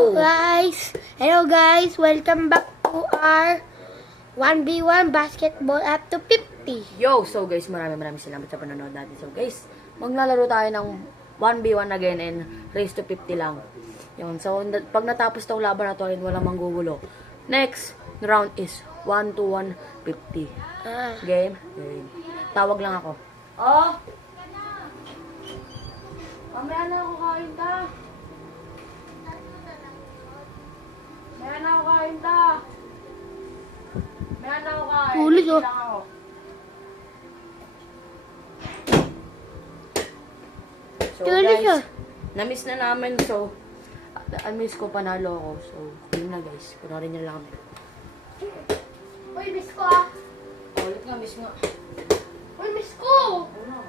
Hello guys, welcome back to our 1v1 basketball up to 50. Yo! So guys, maraming salamat sa panonood natin. So guys, maglalaro tayo ng 1v1 again and race to 50 lang. Yun. So pag natapos tong laban na to, walang manggugulo. Next round is 1 to 150. Game? Game. Tawag lang ako. Oh! Mamaya na ako kain ta. Mamaya na ako kain ta. Mamaya na ako kain. Tulis oh. Lang ako. So Tulis guys, oh. na-miss na namin. So, I-miss ko, panalo ako. So, yun na guys. Kunwari nyo lang kami. Uy, miss ko ah. Ulit nga, miss nga. Uy, miss ko. Ako na.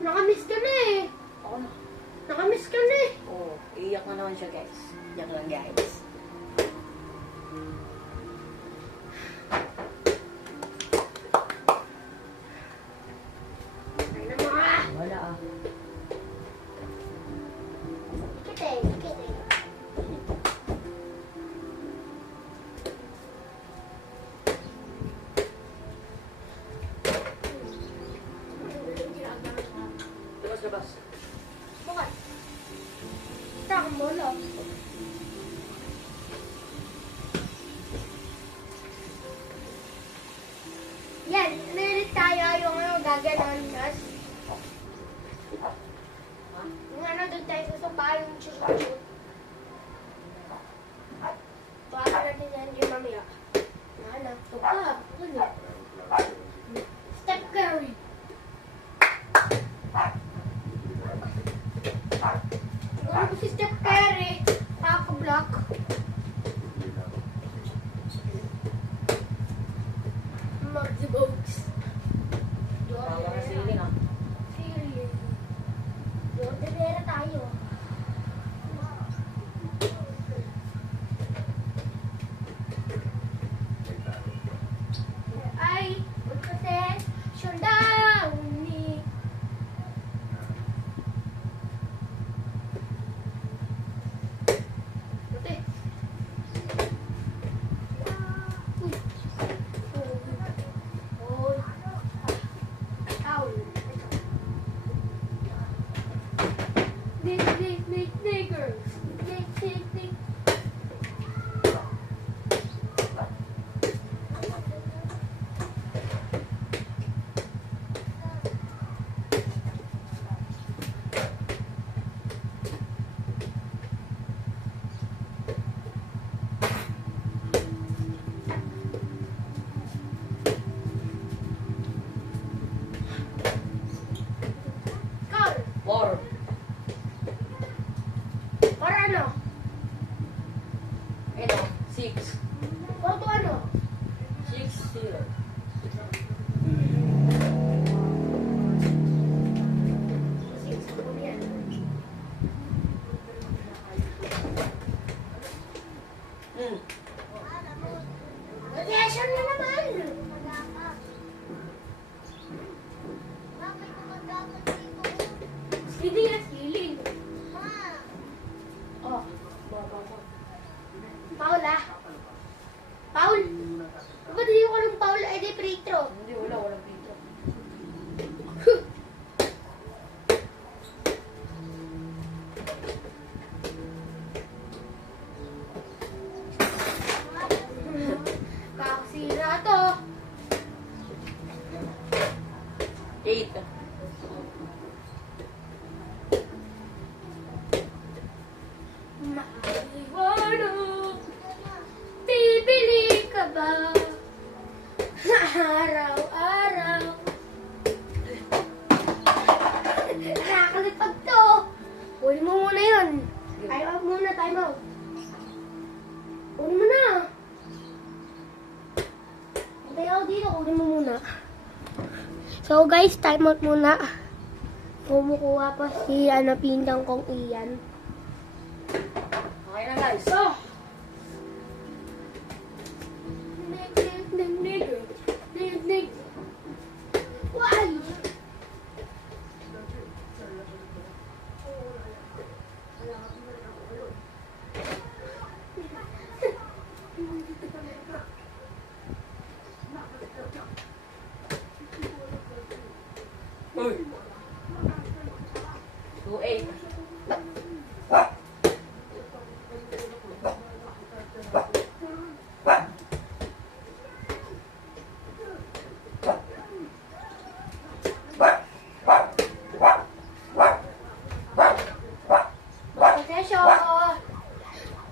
Nakamiss ka na eh. Ako na. Nakamiss ka na eh. Oo, iiyak na naman siya guys. Iyak lang guys. Ay na mga. Wala ah. Ikit eh. Labas. Bakit? Takang bola. Yan, meron tayo yung gaganon nas. Yung doon tayo susubahan yung shoot. Tuwakan natin yan yung mamaya. Ito pa. Steph Curry. Siguro si Steph Curry, nakaka-block. Mag-box. Tawa na sili na. Jordan Vera tayo. Ay, magkate, showdown ni. Ate. Uy. Oy. Ow. Niggers. Nick. Score. War. Or ano? Ito, 6. Or to ano? 6-0. Reaction na naman. Hindi na siling. Oh, Paul ah. Paul. Ba't hindi ko ng Paul? Eh di free throw. Hindi, walang pito. Kakasira to. 8. Maiwano, bibili ka ba? Araw-araw. Nakakalipag to. Kunin mo muna yun. Time out muna, time out. Kunin mo na. Hintay ako dito, kunin mo muna. So guys, time out muna. Kumukuha pa si pindang kong iyan. Okay na guys. Oh! Nig. Why?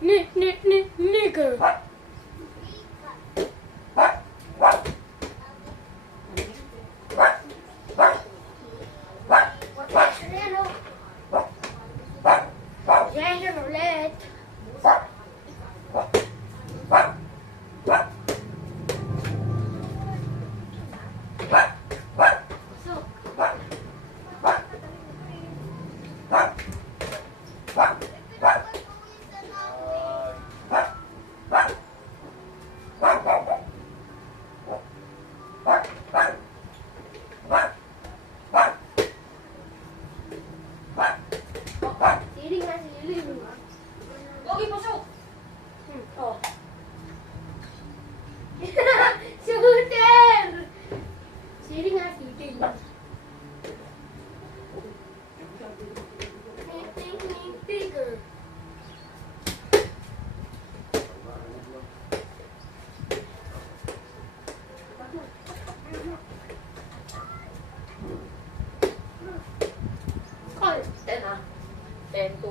Nigger. Yan ulit. Siling nga, siling. Gogi, pasok! Oh. Shooter! Siling nga, siling. Bigger. Call. 10 ah. 10 to.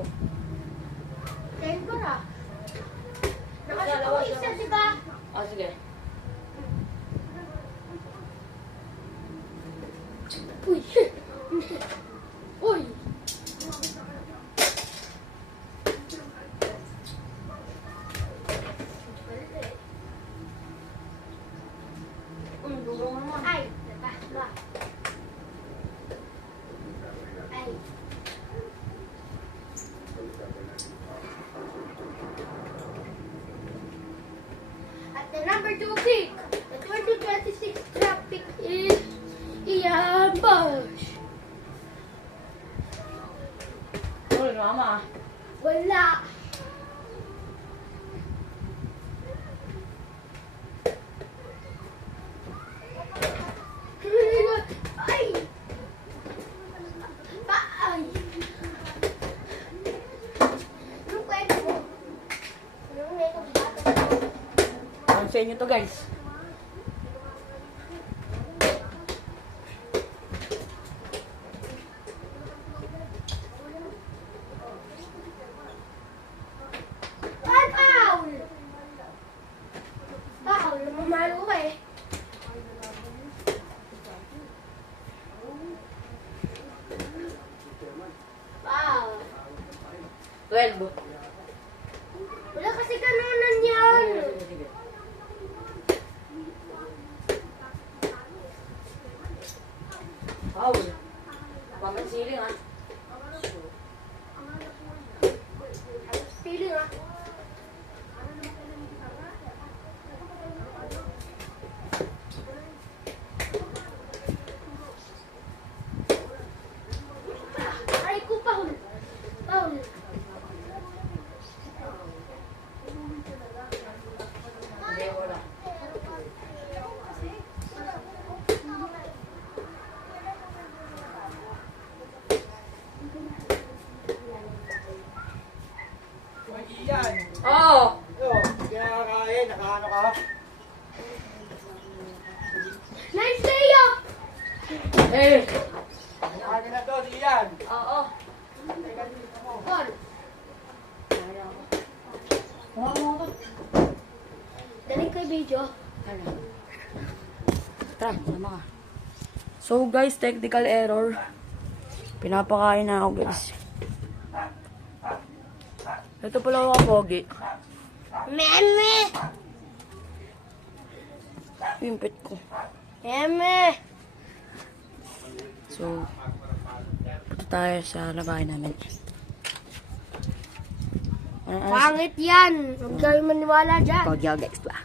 Tengo na. Nakasama isa, di ba? Ah, sige. Uy! Uy! Ay! Nabasla. Ay! At the number 2 pick, the 2026 draft pick is Ian Bush. Uy, mama. Wala. Ay! Ay! Anong kwento mo? Anong kwento mo? Ang sa inyo to, guys. Ay, Paul! Paul, mamalo ka eh. Paul. 12. Wala kasi kanunan yan. Sige. Paul. Pamansiling ah. Feeling ah. Aray ko, Paul. Paul. Hindi, wala. Iyan. Oo! Oh, kinakakain, nakaano ka? Nice layup! Eh! Nakain na to, si Ian. Oo. Paul. Daling ko yung video. Tara, sama ka. So guys, technical error. Pinapakain na ako guys. Ito pala ako pogi. Meme! Pimpit ko. Meme! So, punta tayo sa labahin namin. Pangit yan! Huwag kayo maniwala dyan. Pagyaw guys ba?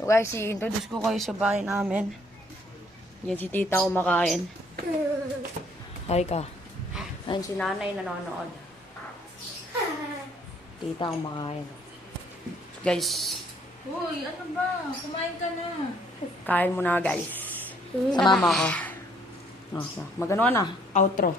So guys, i-introduce ko kayo sa bahay namin. Yan si tita kumakain. Hi ka. Yan si nanay nanonood. Tita kumakain. Guys, Uy, ano ba? Kumain ka na. kain muna guys. Sa mama ko. Oh, magano na? Outro.